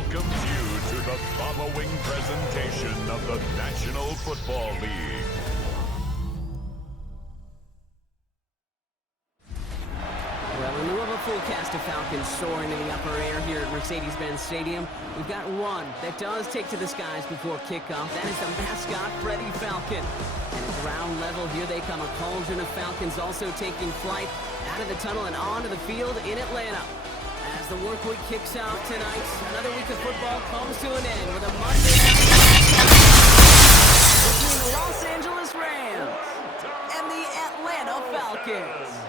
welcomes you to the following presentation of the National Football League. Well, in lieu of a full cast of Falcons soaring in the upper air here at Mercedes-Benz Stadium, we've got one that does take to the skies before kickoff. That is the mascot, Freddie Falcon. And at ground level, here they come, a cauldron of Falcons also taking flight out of the tunnel and onto the field in Atlanta. As the work week kicks off tonight, another week of football comes to an end with a Monday night between the Los Angeles Rams and the Atlanta Falcons.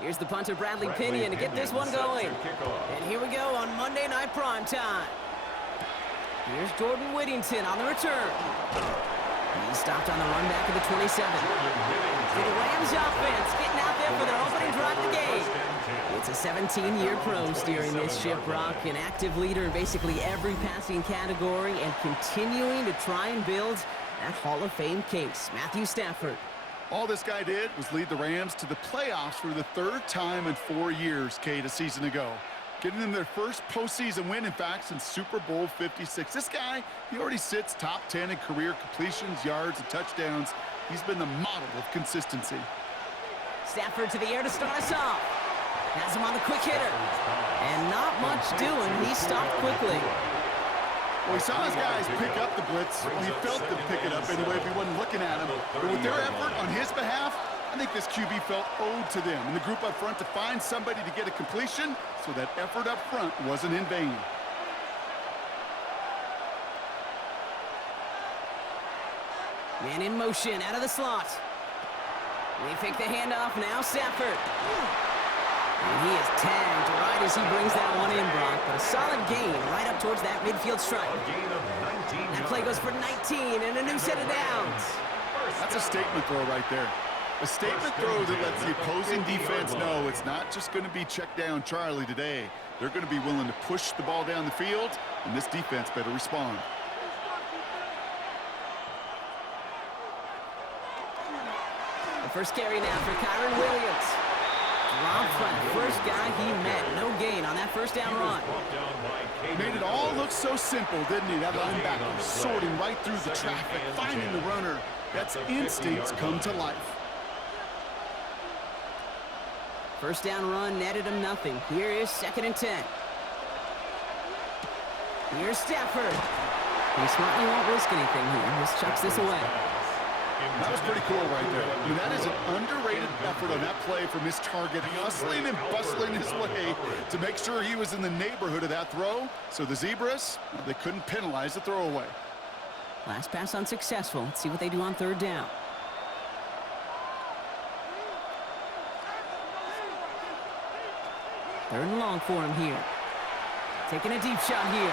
Here's the punter, Bradley Pinion, to get this one going. And here we go on Monday Night Primetime. Here's Jordan Whittington on the return. He stopped on the run back of the 27. The Rams offense getting out there for their opening drive of the game. It's a 17-year pro steering this ship, Brock, an active leader in basically every passing category and continuing to try and build that Hall of Fame case. Matthew Stafford. All this guy did was lead the Rams to the playoffs for the third time in 4 years, Kate, a season ago. Getting them their first postseason win, in fact, since Super Bowl 56. This guy, he already sits top 10 in career completions, yards, and touchdowns. He's been the model of consistency. Stafford to the air to start us off. Has him on the quick hitter. And not much doing. He stopped quickly. Well, he saw his guys pick up the blitz. Well, he felt them pick it up anyway if he wasn't looking at him. But with their effort on his behalf, I think this QB felt owed to them and the group up front to find somebody to get a completion, so that effort up front wasn't in vain. Man in motion, out of the slot. They fake the handoff, now Stafford. And he is tagged right as he brings that one in, Brock. But a solid gain right up towards that midfield stripe. That play goes for 19 and a new set of downs. That's a statement throw right there. A statement throw that lets the opposing defense know it's not just going to be check down Charlie today. They're going to be willing to push the ball down the field, and this defense better respond. The first carry now for Kyron Williams. Robbed by the first guy he met. No gain on that first down run. Made it all look so simple, didn't he? That linebacker sorting right through the traffic, finding the runner. That's instincts come to life. First down run netted him nothing. Here is 2nd and 10. Here's Stafford. He smartly won't risk anything here. Just chucks this away. That was pretty cool right there. I mean, that is an underrated effort on that play from his target, hustling and bustling his way to make sure he was in the neighborhood of that throw. So the Zebras, well, they couldn't penalize the throwaway. Last pass unsuccessful. Let's see what they do on 3rd down. Third and long for him here. Taking a deep shot here.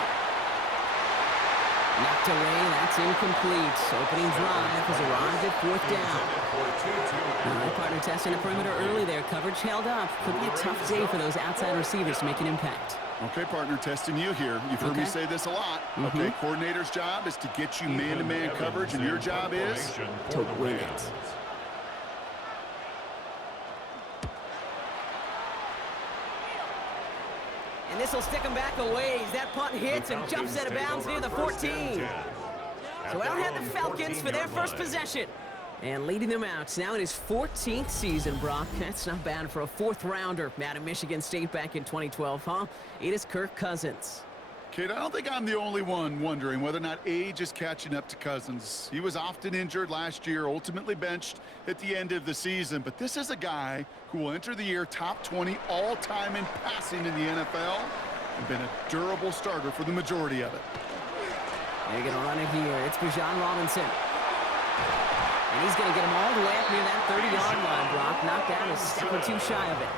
Knocked away, that's incomplete. Opening drive has arrived at 4th down. All right, partner testing the perimeter early there. Coverage held up. Could be a tough day for those outside receivers to make an impact. Okay, partner, testing you here. You've heard me say this a lot. Okay, coordinator's job is to get you man-to-man coverage, and your job is to win it. And this will stick him back a ways. That punt hits and jumps out of bounds near the 14. So out head the Falcons for their first possession. And leading them out now in his 14th season, Brock. That's not bad for a 4th rounder out of Michigan State back in 2012, huh? It is Kirk Cousins. Kid, I don't think I'm the only one wondering whether or not age is catching up to Cousins. He was often injured last year, ultimately benched at the end of the season. But this is a guy who will enter the year top 20 all-time in passing in the NFL and been a durable starter for the majority of it. They're going to run it here. It's Bijan Robinson. And he's going to get him all the way up near that 30-yard line, Brock. Knocked out a step or two shy of it.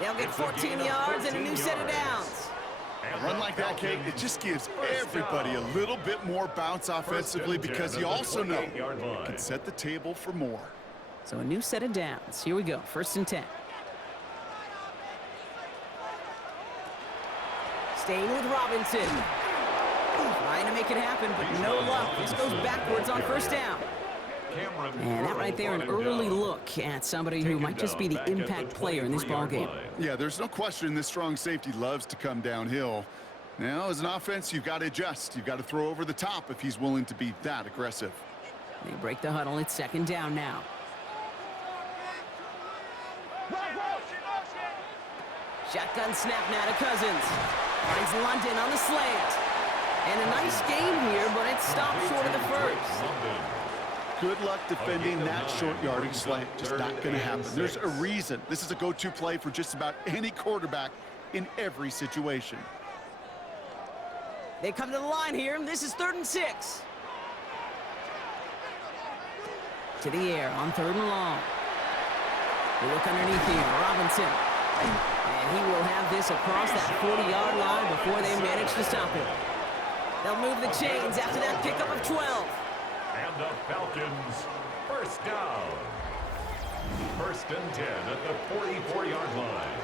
They'll get 14 yards and a new set of downs. A run like that, Kate, it just gives everybody a little bit more bounce offensively because you also know it can set the table for more. So a new set of downs. Here we go, 1st and 10. Staying with Robinson. Trying to make it happen, but no luck. This goes backwards on 1st down. And that right there, an early look at somebody who might just be the impact player in this ballgame. Yeah, there's no question this strong safety loves to come downhill. Now, as an offense, you've got to adjust. You've got to throw over the top if he's willing to be that aggressive. They break the huddle. It's 2nd down now. Shotgun snap now to Cousins. Finds London on the slant. And a nice game here, but it's stopped short of the first. Good luck defending that short yardage slant. Just not going to happen. There's a reason. This is a go-to play for just about any quarterback in every situation. They come to the line here. This is 3rd and 6. To the air on 3rd and long. They look underneath here. Robinson. And he will have this across that 40-yard line before they manage to stop it. They'll move the chains after that pickup of 12. And the Falcons, 1st down. 1st and 10 at the 44-yard line.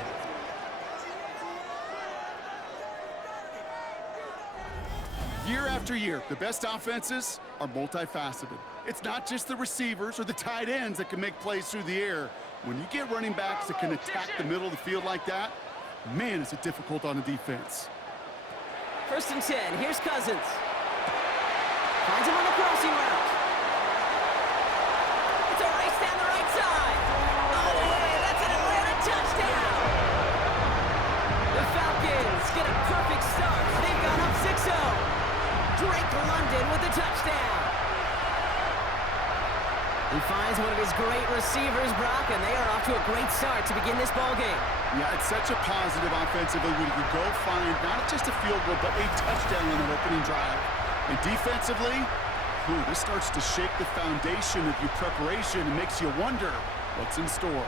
Year after year, the best offenses are multifaceted. It's not just the receivers or the tight ends that can make plays through the air. When you get running backs that can attack the middle of the field like that, man, is it difficult on the defense. 1st and 10. Here's Cousins. Finds him on the crossing route. It's a race down the right side. Oh, boy, that's an Atlanta touchdown. The Falcons get a perfect start. They've gone up 6-0. Drake London with the touchdown. He finds one of his great receivers, Brock, and they are off to a great start to begin this ballgame. Yeah, it's such a positive offensively when you go find not just a field goal, but a touchdown on an opening drive. And defensively, this starts to shake the foundation of your preparation and makes you wonder what's in store.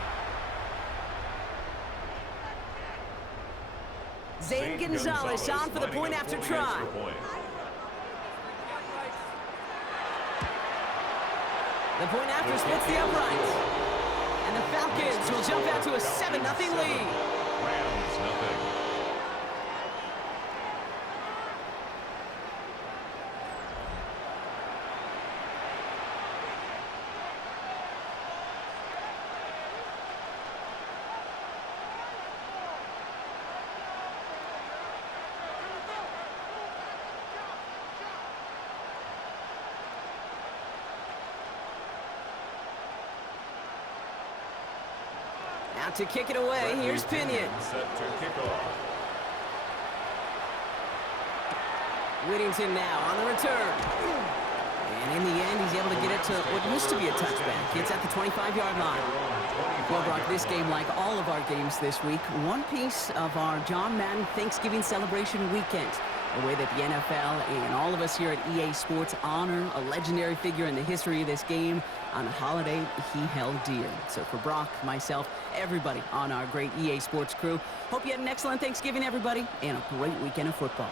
Zane Gonzalez on for the point after try. The point after splits the uprights. And the Falcons will jump out to a 7-0 lead. Rams, nothing. Out to kick it away, here's Pinion. Set to kick off. Whittington now on the return. And in the end, he's able to get it to what used to be a touchback. It's at the 25-yard line. Well, Brock, this game, like all of our games this week, one piece of our John Madden Thanksgiving celebration weekend. A way that the NFL and all of us here at EA Sports honor a legendary figure in the history of this game on a holiday he held dear. So for Brock, myself, everybody on our great EA Sports crew, hope you had an excellent Thanksgiving, everybody, and a great weekend of football.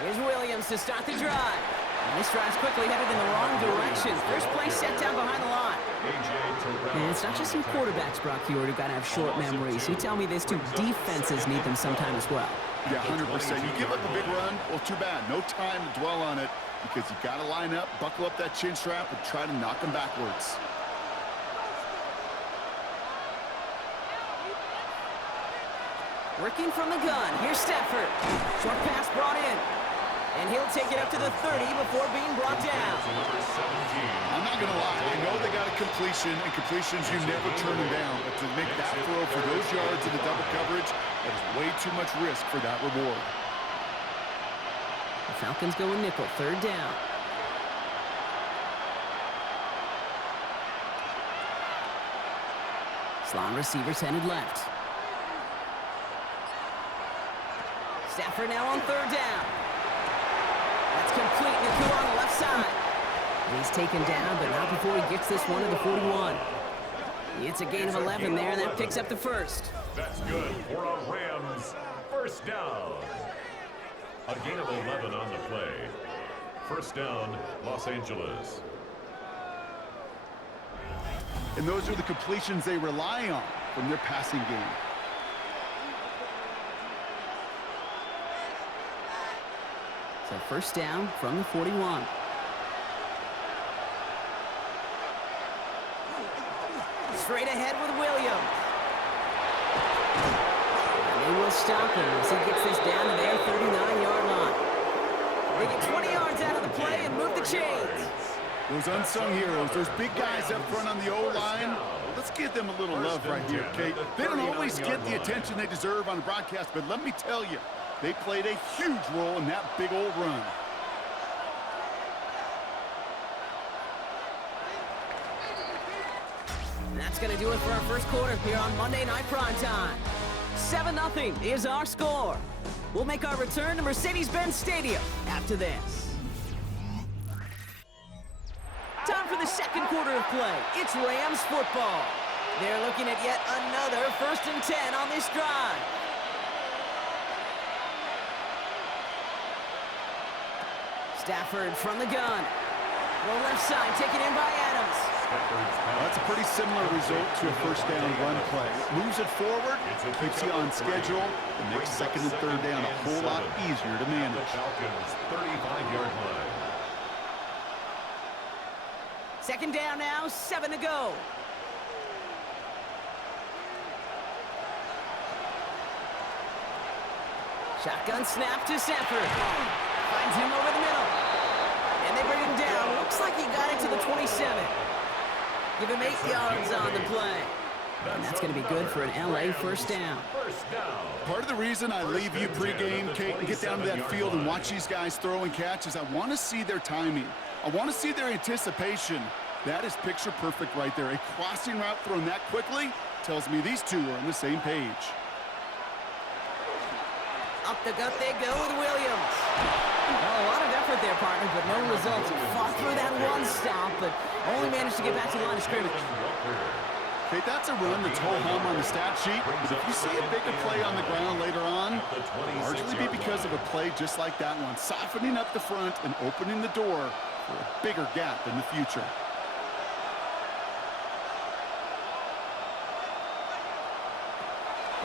Here's Williams to start the drive. And this drive's quickly headed in the wrong direction. First play set down behind the line. And it's not just some quarterbacks, Brock, who got to have short memories. You tell me this too, defenses need them sometime as well. Yeah, 100%. You give up a big run, well, too bad. No time to dwell on it because you got to line up, buckle up that chin strap, and try to knock them backwards. Working from the gun. Here's Stafford. Short pass brought in. And he'll take it up to the 30 before being brought down. I'm not going to lie. I know they got a completion, and completions, you never turn them down. But to make that throw for those yards in the double coverage, that is way too much risk for that reward. The Falcons go in nickel, 3rd down. Slot receivers headed left. Stafford now on 3rd down. That's complete. Naku on the left side. He's taken down, but not before he gets this one to the 41. It's a gain of 11 there, and that picks up the first. That's good for a Rams 1st down. A gain of 11 on the play. first down, Los Angeles. And those are the completions they rely on from their passing game. So first down from the 41. Straight ahead with Williams. And they will stop him as he gets this down to their 39-yard line. They get 20 yards out of the play and move the chains. Those unsung heroes, those big guys up front on the O-line, let's give them a little love right here, Kate. They don't always get the attention they deserve on the broadcast, but let me tell you, they played a huge role in that big old run. That's going to do it for our first quarter here on Monday Night Primetime. 7-0 is our score. We'll make our return to Mercedes-Benz Stadium after this. Time for the second quarter of play. It's Rams football. They're looking at yet another 1st and 10 on this drive. Stafford from the gun. Go left side, taken in by Adams. That's a pretty similar result to a first down run play. Moves it forward, keeps you on schedule, and makes second and third down a whole lot easier to manage. Falcons 35-yard line. Second down now, 7 to go. Shotgun snap to Stafford. Finds him over the middle. And they bring him down. Looks like he got it to the 27. Give him 8 yards on the play. And that's going to be good for an LA first down. Part of the reason I leave you pregame, Kate, and get down to that field and watch these guys throw and catch is I want to see their timing. I want to see their anticipation. That is picture perfect right there. A crossing route thrown that quickly tells me these two are on the same page. Up the gut they go with Williams. Well, a lot of effort there, partner, but no results. Fought through that one stop, but only managed to get back to the line of scrimmage. Okay, that's a run that's ho-hum on the stat sheet, but if you see a bigger play on the ground later on, it'll largely be because of a play just like that one, softening up the front and opening the door for a bigger gap in the future.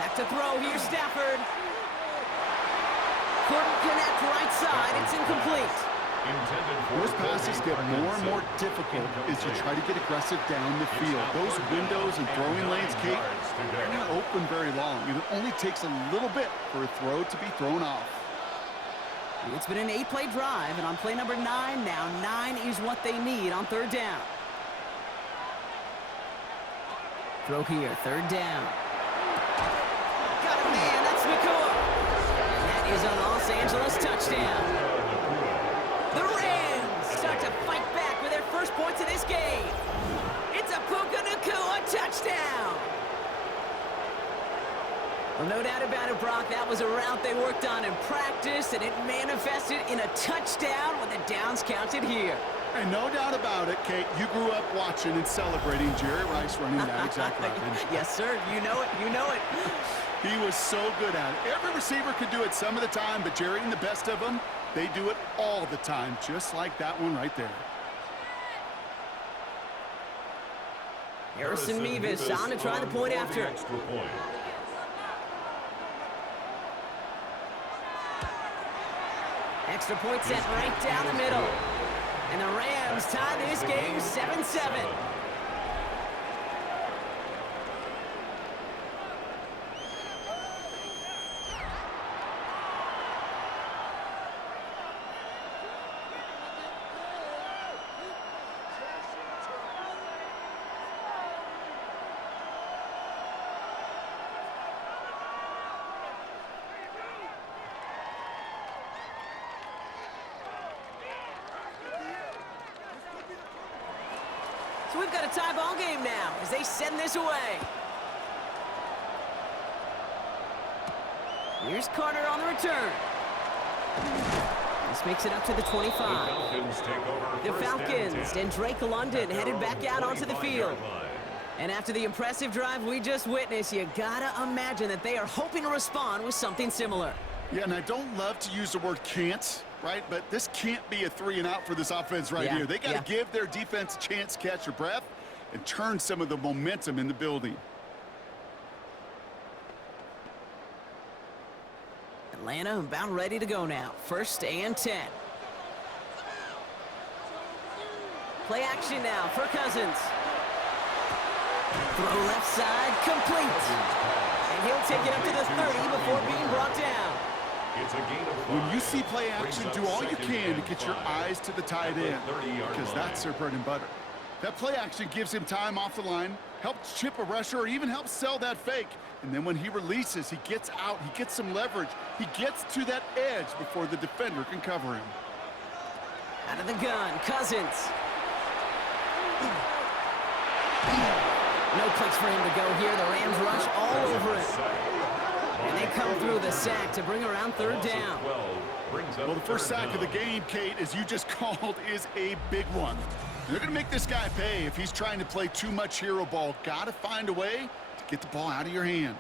Back to throw, here's Stafford. Couldn't connect right side, it's incomplete. Those passes get more and more difficult as you try to get aggressive down the field. Those windows and throwing lanes, Kate, they're not open very long. It only takes a little bit for a throw to be thrown off. It's been an 8-play drive, and on play number 9 now, 9 is what they need on third down. Throw here, third down. Got a man, that's Nakua. And that is a Los Angeles touchdown. The Rams start to fight back with their first points of this game. It's a Puka Nakua touchdown. Well, no doubt about it, Brock. That was a route they worked on in practice, and it manifested in a touchdown when the downs counted here. And no doubt about it, Kate, you grew up watching and celebrating Jerry Rice running that exact route, didn't you? Yes, sir. You know it. You know it. He was so good at it. Every receiver could do it some of the time, but Jerry and the best of them, they do it all the time, just like that one right there. Harrison Mevis on to try the point after. Extra point set right down the middle. And the Rams tie this game 7-7. So we've got a tie ball game now as they send this away. Here's Carter on the return. This makes it up to the 25. The Falcons and Drake London headed back out onto the field. And after the impressive drive we just witnessed, you gotta imagine that they are hoping to respond with something similar. Yeah, and I don't love to use the word can't, right? But this can't be a 3-and-out for this offense right here. They got to give their defense a chance to catch their breath and turn some of the momentum in the building. Atlanta about ready to go now. 1st and 10. Play action now for Cousins. Throw left side, complete. And he'll take it up to the 30 before being brought down. It's a gain of 5. When you see play action, do all you can to get your eyes to the tight end, because that's their bread and butter. That play action gives him time off the line, helps chip a rusher, or even helps sell that fake. And then when he releases, he gets out, he gets some leverage. He gets to that edge before the defender can cover him. Out of the gun, Cousins. No place for him to go here. The Rams rush all over it. And they come through the sack to bring around 3rd down. Well, the first sack of the game, Kate, as you just called, is a big one. They're going to make this guy pay if he's trying to play too much hero ball. Got to find a way to get the ball out of your hand.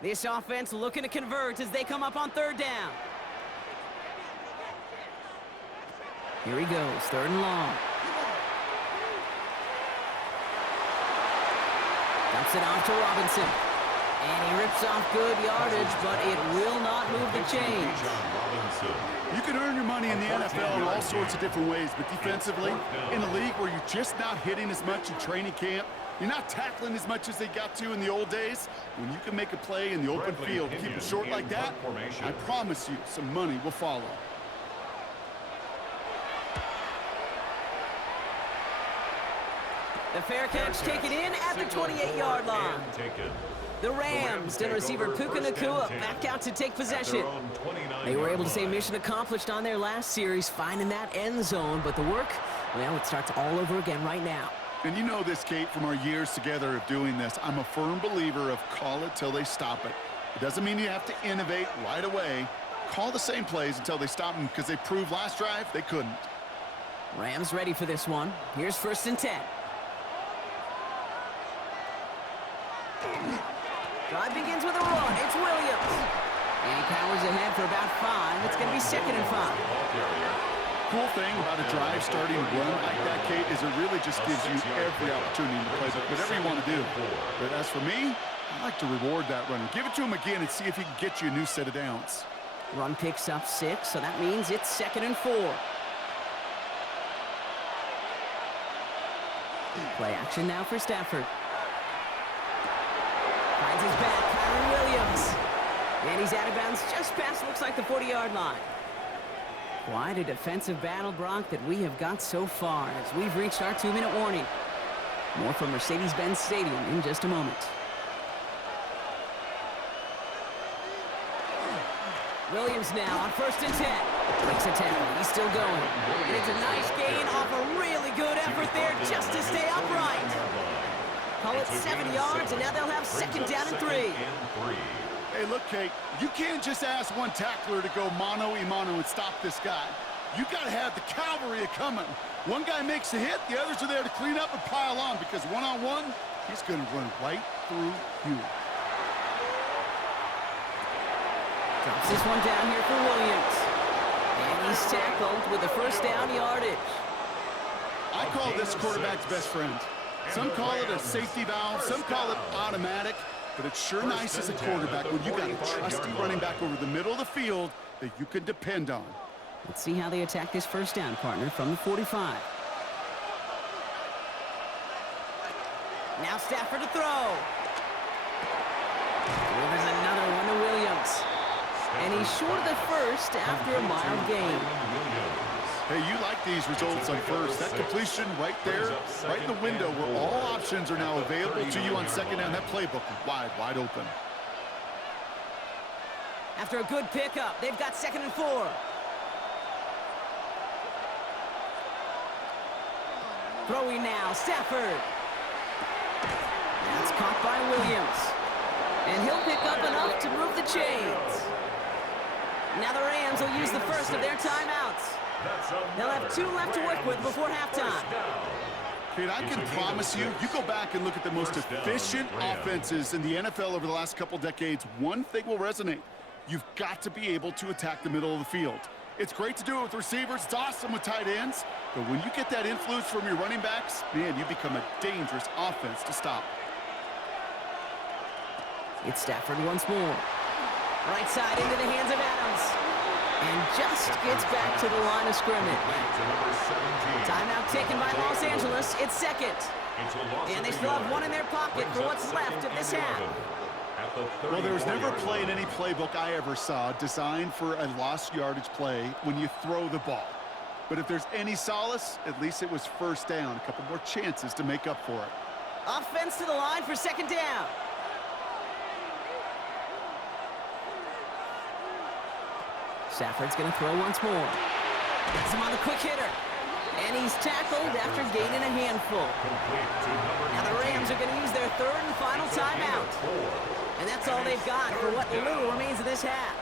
This offense looking to convert as they come up on 3rd down. Here he goes, 3rd and long. Dumps it off to Robinson. And he rips off good yardage, but it will not move the chains. You can earn your money in the NFL in all sorts of different ways, but defensively, in a league where you're just not hitting as much in training camp, you're not tackling as much as they got to in the old days, when you can make a play in the open field, keep it short like that, I promise you some money will follow. The fair catch taken in at the 28-yard line. The Rams and receiver Puka Nacua back out to take possession. They were able to say mission accomplished on their last series, finding that end zone, but the work, well, it starts all over again right now. And you know this, Kate, from our years together of doing this. I'm a firm believer of call it till they stop it. It doesn't mean you have to innovate right away. Call the same plays until they stop them, because they proved last drive they couldn't. Rams ready for this one. Here's 1st and 10. Drive begins with a run. It's Williams. And he powers ahead for about 5. It's going to be 2nd and 5. Cool thing about a drive starting run like that, Kate, is it really just gives you every opportunity to play whatever you want to do. But as for me, I like to reward that runner. Give it to him again and see if he can get you a new set of downs. Run picks up 6, so that means it's 2nd and 4. Play action now for Stafford. Finds his back, Kyron Williams. And he's out of bounds just past, looks like, the 40-yard line. Quite a defensive battle, Brock, that we have got so far as we've reached our 2-minute warning. More from Mercedes-Benz Stadium in just a moment. Williams now on 1st and 10. Breaks a tackle. He's still going. And it's a nice gain off a really good effort there just to stay upright. Call it 7 yards, and now they'll have 2nd down and 3. Hey, look, Kate, you can't just ask one tackler to go mano-a-mano and stop this guy. You got to have the cavalry coming. One guy makes a hit, the others are there to clean up and pile on, because one-on-one, he's going to run right through you. Drops this one down here for Williams. And he's tackled with the 1st down yardage. I call this quarterback's best friend. Some call it a safety valve, some call it automatic. But it's sure nice as a quarterback when you got a trusty running back over the middle of the field that you can depend on. Let's see how they attack this 1st down, partner, from the 45. Now Stafford to throw. Delivers another one to Williams. And he's short of the 1st after a mild gain. Hey, you like these results on 1st. That completion right there, right in the window where all options are now available to you on 2nd down. That playbook wide open. After a good pickup, they've got 2nd and 4. Throwing now, Stafford. That's caught by Williams. And he'll pick up enough to move the chains. Now the Rams will use the first of their timeouts. They'll have 2 left to work with before halftime. Kate, I can promise you, you go back and look at the most efficient offenses in the NFL over the last couple decades, one thing will resonate. You've got to be able to attack the middle of the field. It's great to do it with receivers. It's awesome with tight ends. But when you get that influence from your running backs, man, you become a dangerous offense to stop. It's Stafford once more. Right side into the hands of Adams. And just gets back to the line of scrimmage. Timeout taken by Los Angeles. It's second. And they still have 1 in their pocket for what's left of this half. Well, there was never a play in any playbook I ever saw designed for a lost yardage play when you throw the ball. But if there's any solace, at least it was first down. A couple more chances to make up for it. Offense to the line for second down. Stafford's going to throw once more. Gets him on the quick hitter. And he's tackled after gaining a handful. Now the Rams are going to use their 3rd and final timeout. And that's all they've got for what little remains of this half.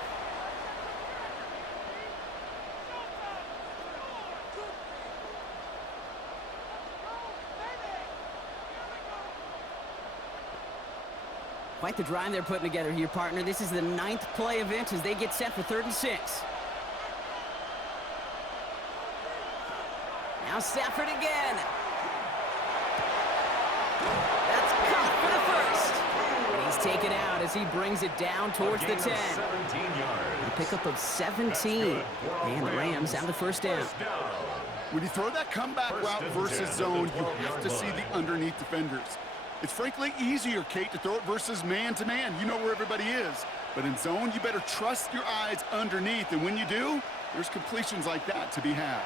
Quite the drive they're putting together here, partner. This is the 9th play event as they get set for 3rd and 6. Now Stafford again. That's caught for the first. And he's taken out as he brings it down towards the 10. A pickup of 17. And the Rams have the first down. When you throw that comeback route versus zone, you have to see the underneath defenders. It's frankly easier, Kate, to throw it versus man-to-man. You know where everybody is. But in zone, you better trust your eyes underneath. And when you do, there's completions like that to be had.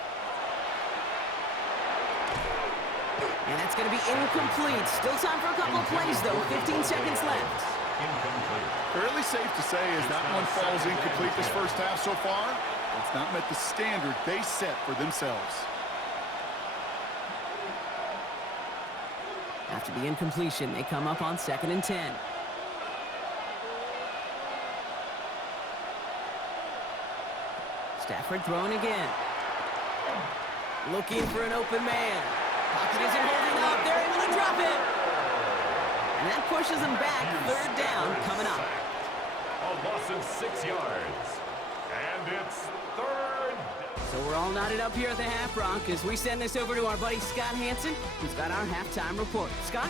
And that's going to be incomplete. Still time for a couple of plays, though. 15 seconds left. Fairly safe to say as that one falls incomplete this first half so far, it's not met the standard they set for themselves. After the incompletion, they come up on 2nd and 10. Stafford throwing again. Looking for an open man. Pocket isn't holding up. They're able to drop it. And that pushes them back. 3rd down coming up. A loss of 6 yards. And it's 3rd. So we're all knotted up here at the half, Brock, as we send this over to our buddy Scott Hansen, who's got our halftime report. Scott?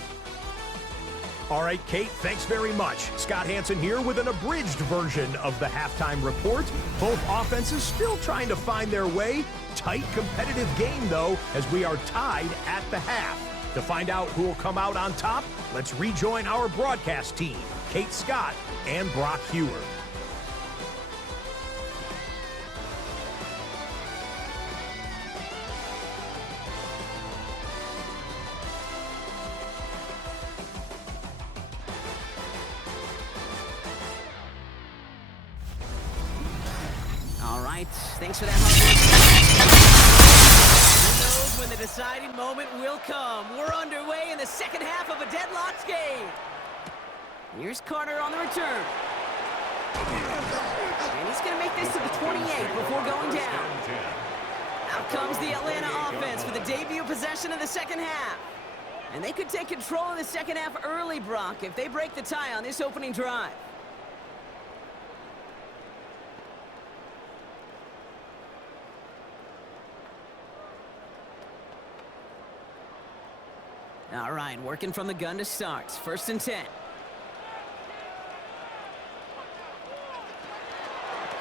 All right, Kate, thanks very much. Scott Hansen here with an abridged version of the halftime report. Both offenses still trying to find their way. Tight, competitive game, though, as we are tied at the half. To find out who will come out on top, let's rejoin our broadcast team, Kate Scott and Brock Hewer. All right, thanks for that hard work. Who knows when the deciding moment will come. We're underway in the second half of a deadlocked game. Here's Carter on the return. And he's going to make this to the 28 before going down. Out comes the Atlanta offense for the debut possession of the second half. And they could take control of the second half early, Brock, if they break the tie on this opening drive. All right, working from the gun to start. 1st and 10.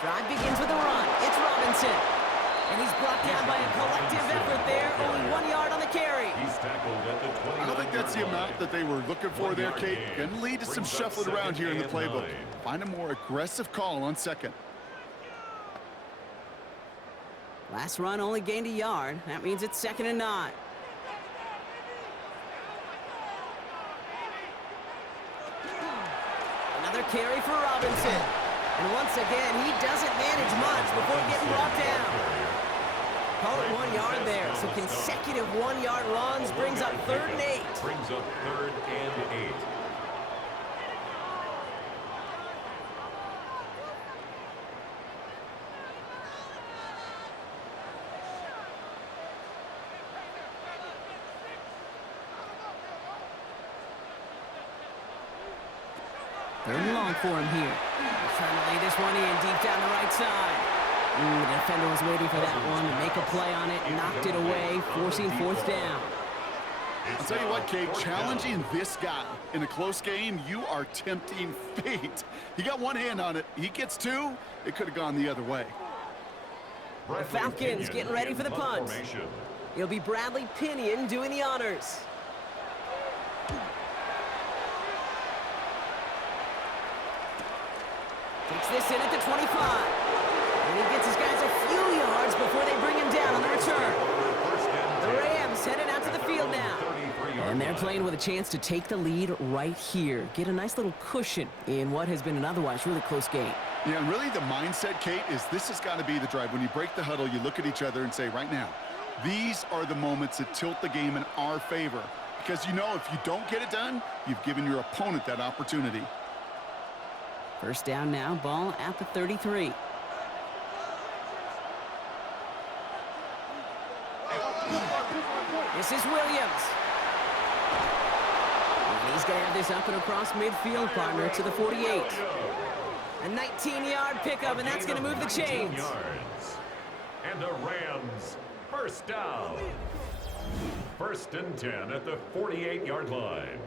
Drive begins with a run. It's Robinson. And he's brought down by a collective effort there. Only 1 yard on the carry. He's tackled at the 29. I don't think that's the amount that they were looking for there, Kate. Can lead to some shuffling around here in the playbook. Find a more aggressive call on 2nd. Last run only gained a yard. That means it's 2nd and 9. Another carry for Robinson. And once again, he doesn't manage much before getting brought down. Call it 1 yard there. So consecutive 1-yard runs brings up 3rd and 8. Brings up 3rd and 8. Third and long for him here. He's trying to lay this one in deep down the right side. The defender was waiting for that one to make a play on it, knocked it away, forcing 4th down. I'll tell you what, Kate, challenging this guy in a close game, you are tempting fate. He got one hand on it. He gets two. It could have gone the other way. The Falcons getting ready for the punt. It'll be Bradley Pinion doing the honors. Takes this in at the 25. And he gets his guys a few yards before they bring him down on the return. The Rams headed out to the field now. And they're playing with a chance to take the lead right here. Get a nice little cushion in what has been an otherwise really close game. Yeah, and really the mindset, Kate, is this has got to be the drive. When you break the huddle, you look at each other and say, right now, these are the moments that tilt the game in our favor. Because you know if you don't get it done, you've given your opponent that opportunity. First down now, ball at the 33. This is Williams. And he's going to have this up and across midfield, partner, to the 48. A 19-yard pickup, and that's going to move the chains. And the Rams, first down. 1st and 10 at the 48-yard line.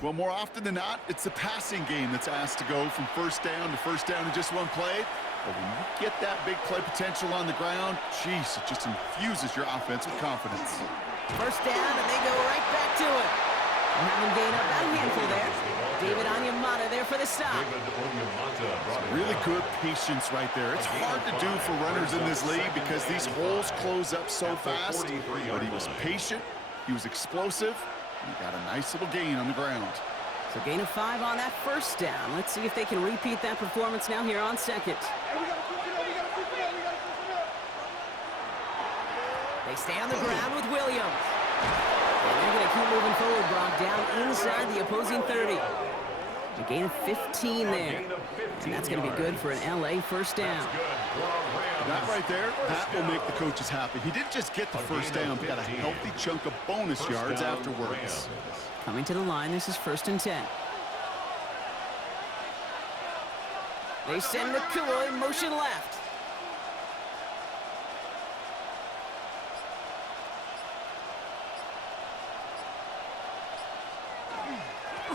Well, more often than not, it's the passing game that's asked to go from first down in just one play. But when you get that big play potential on the ground, geez, it just infuses your offense with confidence. First down, and they go right back to it. And have them gain up that handful there. David Onyemata there for the stop. Really good patience right there. It's hard to do for runners in this league because these holes close up so fast. But he was patient, he was explosive, and he got a nice little gain on the ground. So gain of 5 on that first down. Let's see if they can repeat that performance now here on second. They stay on the ground with Williams. And they're going to keep moving forward, Brock, down inside the opposing 30. A gain of 15 there. And that's going to be good for an LA first down. That right there, that will make the coaches happy. He didn't just get the first down, but got a healthy chunk of bonus yards afterwards. Coming to the line, this is 1st and 10. They send McCoy in motion left.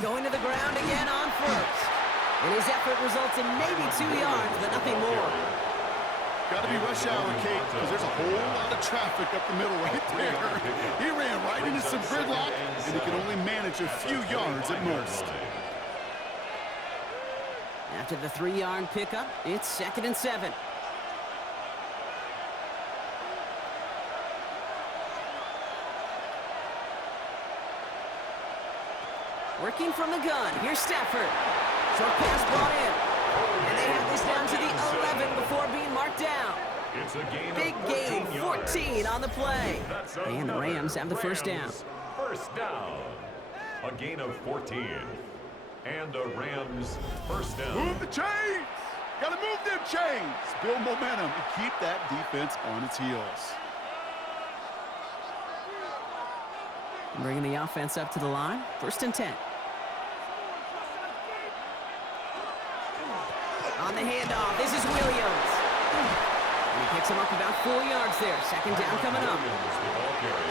Going to the ground again on first. And his effort results in maybe 2 yards, but nothing more. Got to be rush hour, Kate, because there's a whole lot of traffic up the middle right there. He ran right into some gridlock, and he can only manage a few yards at most. After the 3-yard pickup, it's 2nd and 7. Working from the gun. Here's Stafford. Short pass brought in. And they have this down to the 11 before being marked down. It's a gain Big gain, 14 on the play. And the Rams have the first down. First down. A gain of 14. And the Rams first down. Move the chains! Got to move them chains! Build momentum and keep that defense on its heels. Bringing the offense up to the line. 1st and 10. On the handoff, this is Williams. And he picks him up about 4 yards there. 2nd down coming up.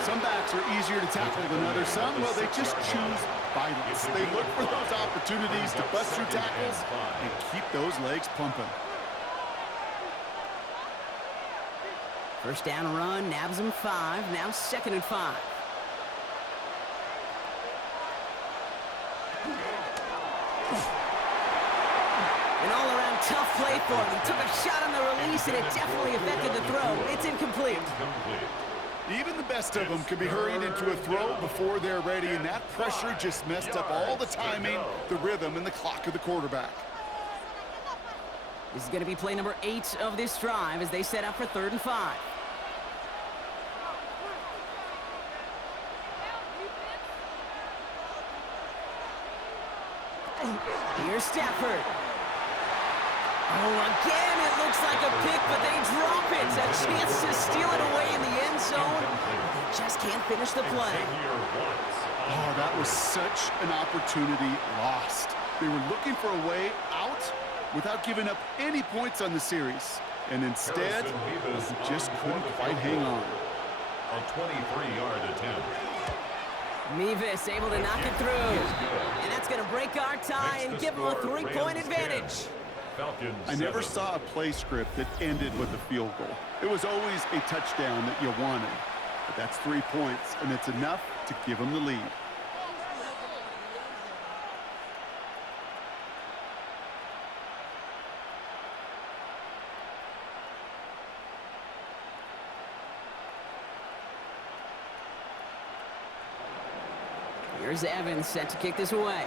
Some backs are easier to tackle than others. Some, well, they just choose violence. They look for those opportunities to bust through tackles and keep those legs pumping. First down run, nabs him 5. Now 2nd and 5. An all-around tough play for him. He took a shot on the release, and it definitely affected the throw. It's incomplete. Even the best of them can be hurried into a throw before they're ready, and that pressure just messed up all the timing, the rhythm, and the clock of the quarterback. This is going to be play number 8 of this drive as they set up for 3rd and 5. Here's Stafford. Oh, again, it looks like a pick, but they drop it. A chance to steal it away in the end zone. They just can't finish the play. Oh, that was such an opportunity lost. They were looking for a way out without giving up any points on the series. And instead, they just couldn't quite hang on. A 23-yard attempt. Mevis able to knock it through. And that's going to break our tie and give them a 3-point advantage. Falcons I never 7. saw a play script that ended with a field goal. It was always a touchdown that you wanted. But that's 3 points, and it's enough to give them the lead. Here's Evans set to kick this away.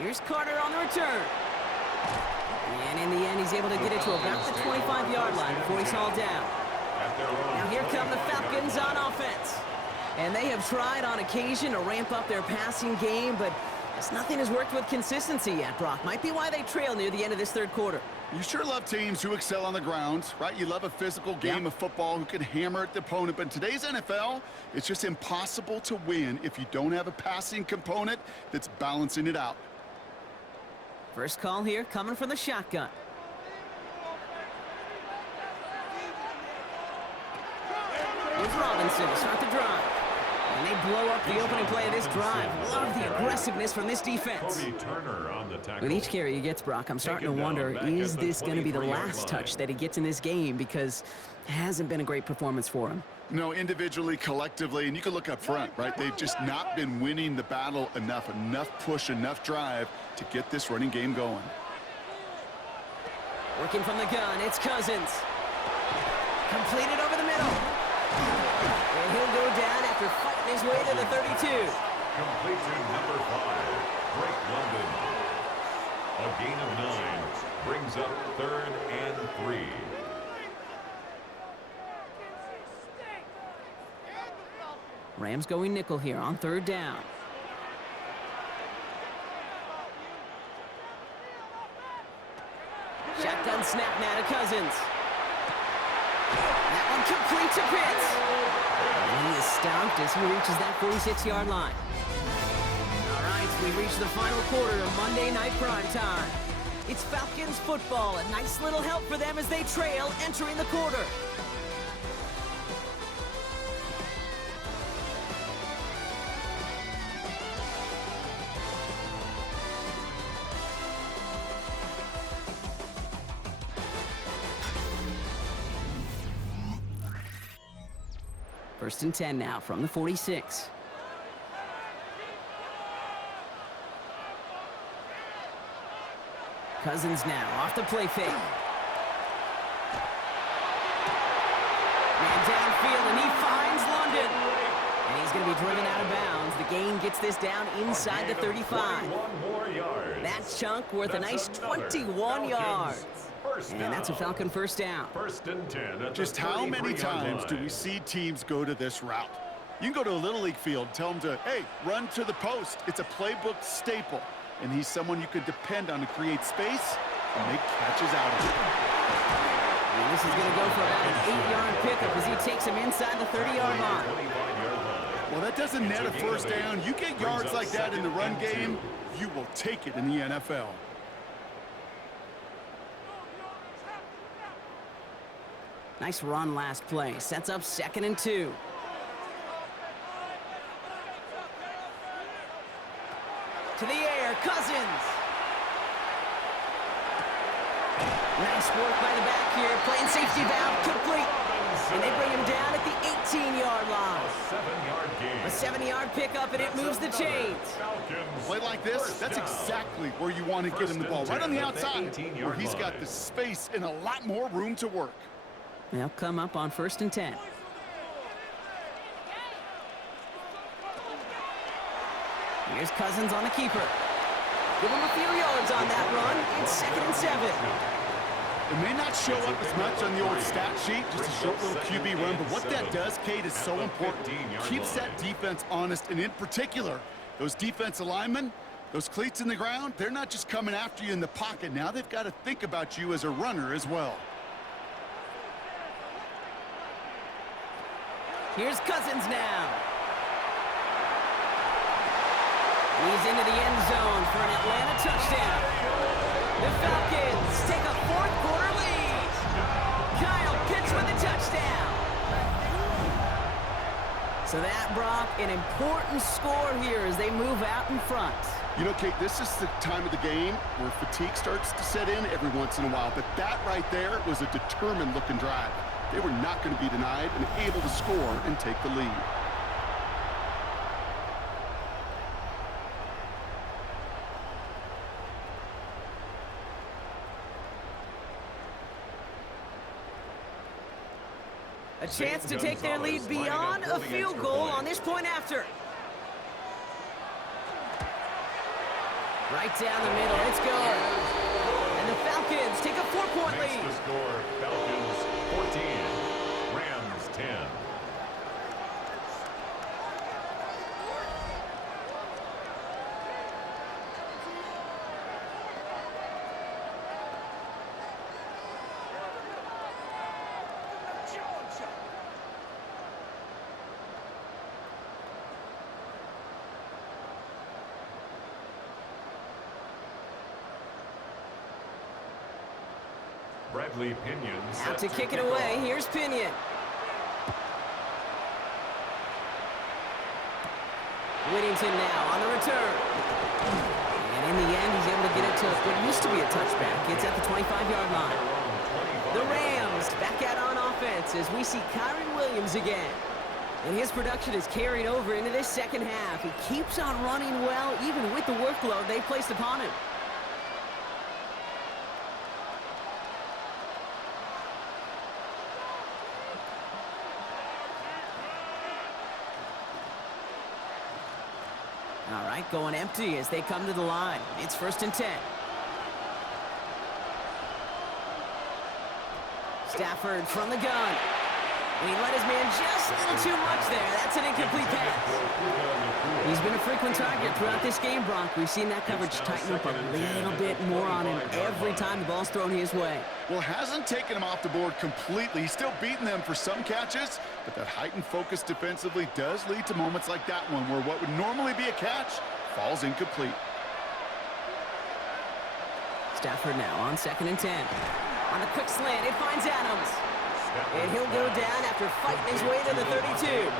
Here's Carter on the return. And in the end, he's able to get it to about the 25-yard line before he's hauled down. Now here come the Falcons on offense. And they have tried on occasion to ramp up their passing game, but nothing has worked with consistency yet, Brock. Might be why they trail near the end of this 3rd quarter. You sure love teams who excel on the ground, right? You love a physical game of football who can hammer at the opponent. But in today's NFL, it's just impossible to win if you don't have a passing component that's balancing it out. First call here coming from the shotgun. Here's Robinson to start the drive. And they blow up the opening play of this drive. Love the aggressiveness from this defense. Turner on the tackle. With each carry he gets, Brock, I'm starting to wonder, is this going to be the last touch that he gets in this game? Because it hasn't been a great performance for him. No, individually, collectively, and you can look up front, right? They've just not been winning the battle enough push, enough drive to get this running game going. Working from the gun, it's Cousins. Completed over the middle. And he'll go down after fighting his way to the 32. Complete to number 5, Drake London. A gain of 9 brings up 3rd and 3. Rams going nickel here on 3rd down. Shotgun snap now to Cousins. That one complete to Pitts. And he is stopped as he reaches that 46-yard line. All right, we reach the final quarter of Monday Night Primetime. It's Falcons football. A nice little help for them as they trail entering the quarter. First and 10 now from the 46. Cousins now off the play fake. Man downfield, and he finds London. And he's going to be driven out of bounds. The gain gets this down inside the 35. That chunk worth a nice 21 yards. And that's a Falcon first down. First and 10. Just how many times do we see teams go to this route? You can go to a Little League field, tell them to, hey, run to the post. It's a playbook staple. And he's someone you could depend on to create space and make catches out of it. And this is going to go for about an 8-yard pickup as he takes him inside the 30-yard line. Well, that doesn't net a first down. You get yards like that in the run game, you will take it in the NFL. Nice run last play. Sets up 2nd and 2. To the air, Cousins. Nice work by the back here. Playing safety valve, complete. And they bring him down at the 18-yard line. A 7-yard pickup, and it moves the chains. Play like this, that's exactly where you want to get him the ball. Right on the outside, where he's got the space and a lot more room to work. They'll come up on 1st and 10. Here's Cousins on the keeper. Give him a few yards on that run. It's 2nd and 7. It may not show up as much on the old stat sheet, just a short little QB run, but what that does, Kate, is so important. Keeps that defense honest, and in particular, those defensive linemen, those cleats in the ground, they're not just coming after you in the pocket. Now they've got to think about you as a runner as well. Here's Cousins now. He's into the end zone for an Atlanta touchdown. The Falcons take a 4th quarter lead. Kyle Pitts with the touchdown. So that, Brock, an important score here as they move out in front. You know, Kate, this is the time of the game where fatigue starts to set in every once in a while, but that right there was a determined-looking drive. They were not going to be denied and able to score and take the lead. A chance to take their lead beyond a field goal on this point after. Right down the middle, it's good. And the Falcons take a 4-point lead. The score, Falcons 14, Rams 10. Bradley Pinion Out to kick it away. Here's Pinion. Whittington now on the return. And in the end, he's able to get it to what used to be a touchback. It's at the 25-yard line. The Rams back out on offense as we see Kyron Williams again. And his production is carried over into this second half. He keeps on running well, even with the workload they placed upon him. All right, going empty as they come to the line. It's 1st and 10. Stafford from the gun. And he let his man just a little too much there. That's an incomplete pass. He's been a frequent target throughout this game, Brock. We've seen that coverage tighten up a little bit more on him every time the ball's thrown his way. Well, hasn't taken him off the board completely. He's still beating them for some catches, but that heightened focus defensively does lead to moments like that one where what would normally be a catch falls incomplete. Stafford now on 2nd and 10. On the quick slant, it finds Adams. And he'll go down after fighting his way to the 32.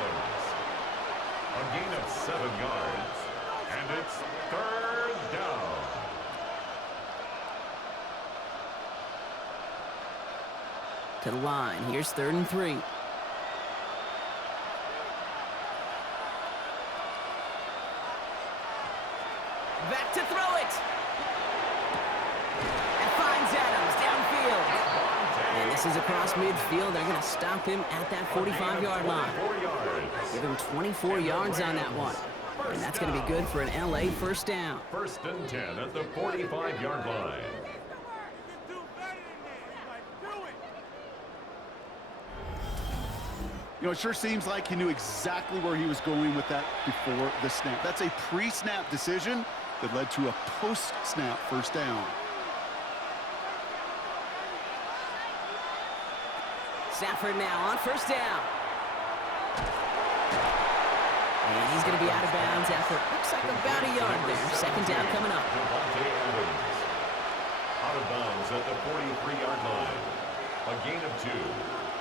A gain of 7 yards. And it's 3rd down. To the line. Here's 3rd and 3. Back to throw it. And finds Adams downfield. And this is across midfield. They're going to stop him at that 45-yard line. Give him 24 yards on that one. And that's going to be good for an LA 1st down. 1st and 10 at the 45-yard line. You know, it sure seems like he knew exactly where he was going with that before the snap. That's a pre-snap decision that led to a post-snap 1st down. Stafford now on 1st down. And he's going to be out of bounds after it looks like about a yard there. 2nd down coming up. Out of bounds at the 43-yard line. A gain of 2.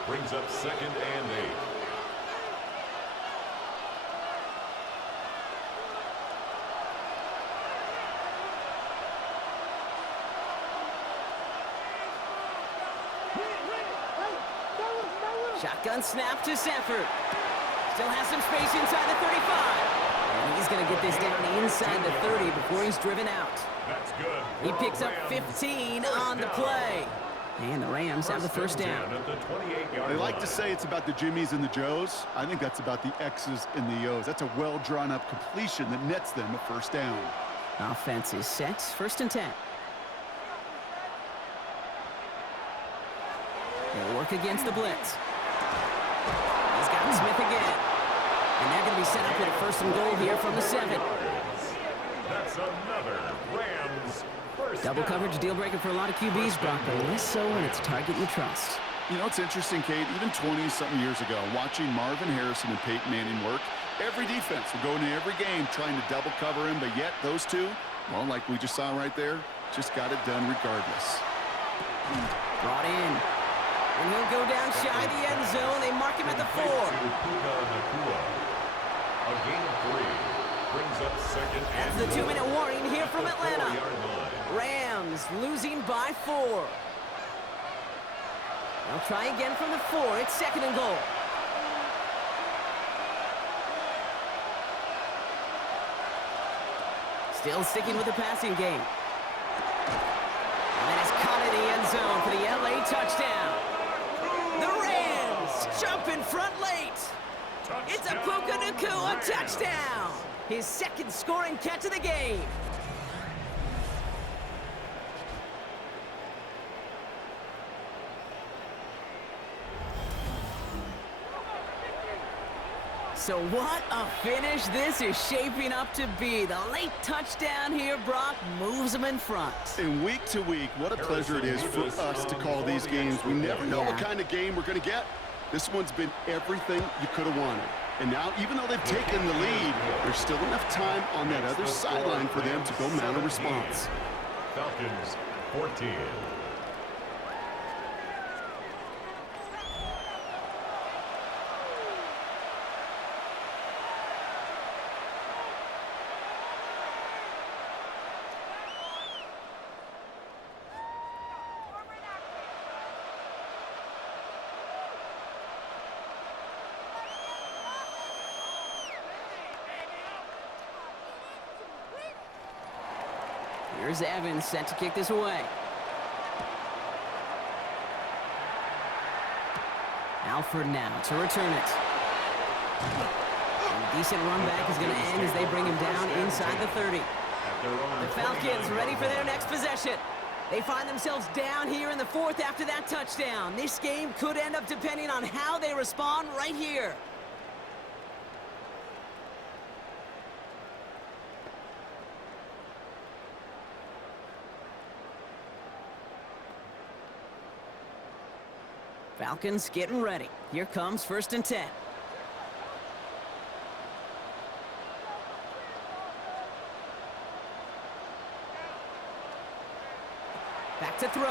Brings up 2nd and 8. Shotgun snap to Stafford. Still has some space inside the 35. And he's going to get this down inside the 30 before he's driven out. That's good. He picks up 15 on the play. And the Rams have the 1st down. They like to say it's about the Jimmies and the Joes. I think that's about the X's and the O's. That's a well-drawn-up completion that nets them a 1st down. Offense is set. 1st and 10. They'll work against the blitz. He's got Smith again. And they're going to be set up with a 1st and goal here from the 7. That's another Rams first Double down. coverage deal breaker for a lot of QBs, Brock, but less so when it's a target you trust. You know, it's interesting, Kate, even 20-something years ago, watching Marvin Harrison and Peyton Manning work, every defense would go into every game trying to double cover him, but yet those two, well, like we just saw right there, just got it done regardless. Brought in. And he'll go down shy of the end zone. They mark him at the 4. A gain of 3 brings up 2nd and That's the 2-minute warning here from Atlanta. 4-yard line. Rams losing by 4. They'll try again from the 4. It's 2nd and goal. Still sticking with the passing game. And that is caught in the end zone for the LA touchdown. The Rams jump in front late. It's a Puka Nacua touchdown. His 2nd scoring catch of the game. So what a finish this is shaping up to be. The late touchdown here, Brock, moves them in front. And week to week, what a pleasure it is for us to call these games. We never know what kind of game we're going to get. This one's been everything you could have wanted. And now, even though they've taken the lead, there's still enough time on that other sideline for them to go mount a response. Falcons 14. Here's Evans set to kick this away. Alford now to return it. And a decent run back is going to end as they bring him down inside the 30. The Falcons ready for their next possession. They find themselves down here in the 4th after that touchdown. This game could end up depending on how they respond right here. Falcons getting ready. Here comes 1st and 10. Back to throw.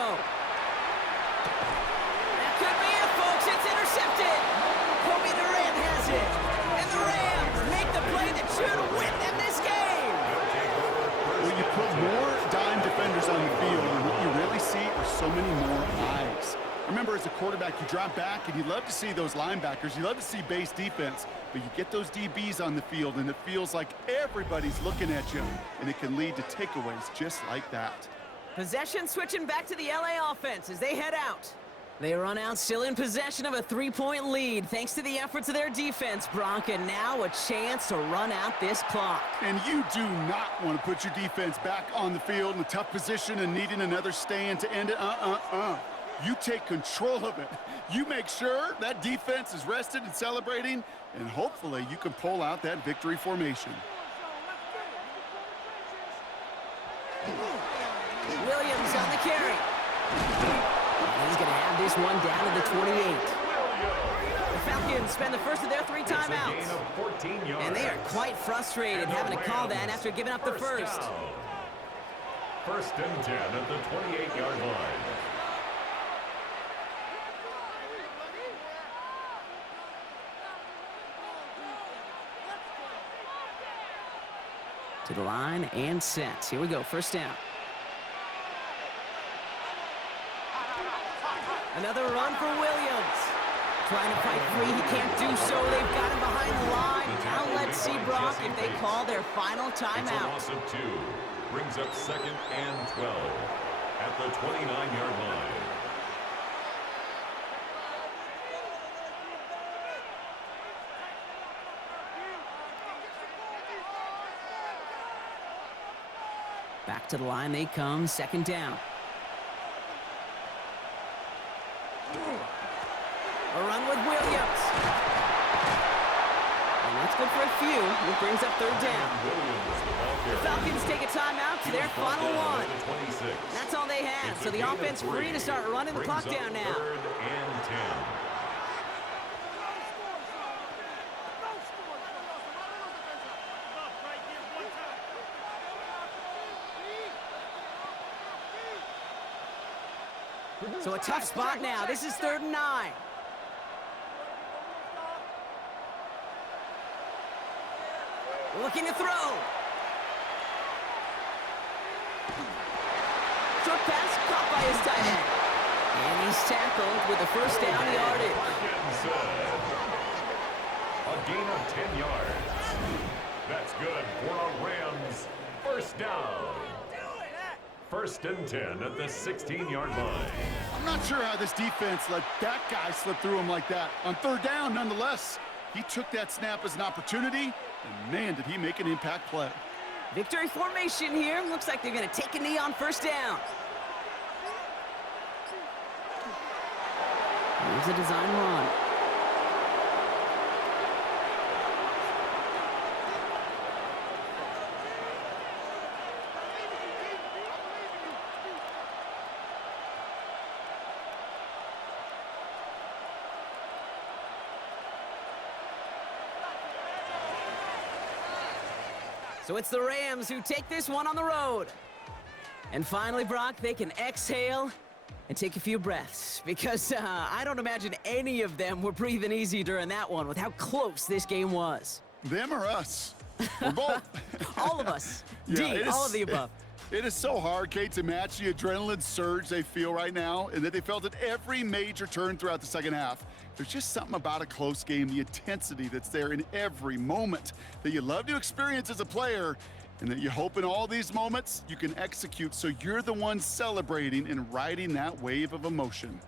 That could be it, folks. It's intercepted. Kobe Durant has it. And the Rams make the play that should win them this game. When you put more dime defenders on the field, and what you really see are so many more eyes. Remember, as a quarterback, you drop back, and you love to see those linebackers. You love to see base defense. But you get those DBs on the field, and it feels like everybody's looking at you. And it can lead to takeaways just like that. Possession switching back to the LA offense as they head out. They run out still in possession of a 3-point lead thanks to the efforts of their defense, Brock, and now a chance to run out this clock. And you do not want to put your defense back on the field in a tough position and needing another stand to end it. You take control of it. You make sure that defense is rested and celebrating, and hopefully you can pull out that victory formation. Williams on the carry. He's going to have this one down to the 28. The Falcons spend the first of their 3 timeouts. And they are quite frustrated having to call that after giving up the first. 1st and 10 at the 28-yard line. To the line and set. Here we go, 1st down. Another run for Williams. Trying to fight free, he can't do so. They've got him behind the line. Now let's see, Brock, if they call their final timeout. It's a loss of 2. Brings up 2nd and 12 at the 29-yard line. Back to the line they come, second down. A run with Williams. And that's good for a few. It brings up third down. The Falcons take a timeout to their final one. That's all they had, so the offense free to start running the clock down now. Third and 10. So a tough spot now. This is 3rd and 9. Looking to throw. Short pass caught by his tight end. And he's tackled with a first down yardage. A gain of 10 yards. That's good for a Rams first down. 1st and 10 at the 16-yard line. I'm not sure how this defense let that guy slip through him like that. On 3rd down, nonetheless, he took that snap as an opportunity, and man, did he make an impact play. Victory formation here. Looks like they're going to take a knee on first down. Here's a design run. So it's the Rams who take this one on the road. And finally, Brock, they can exhale and take a few breaths, because I don't imagine any of them were breathing easy during that one with how close this game was. Them or us? We're both. All of us. Yeah, all of the above. It is so hard, Kate, to match the adrenaline surge they feel right now, and that they felt at every major turn throughout the second half. There's just something about a close game, the intensity that's there in every moment that you love to experience as a player, and that you hope in all these moments you can execute so you're the one celebrating and riding that wave of emotion.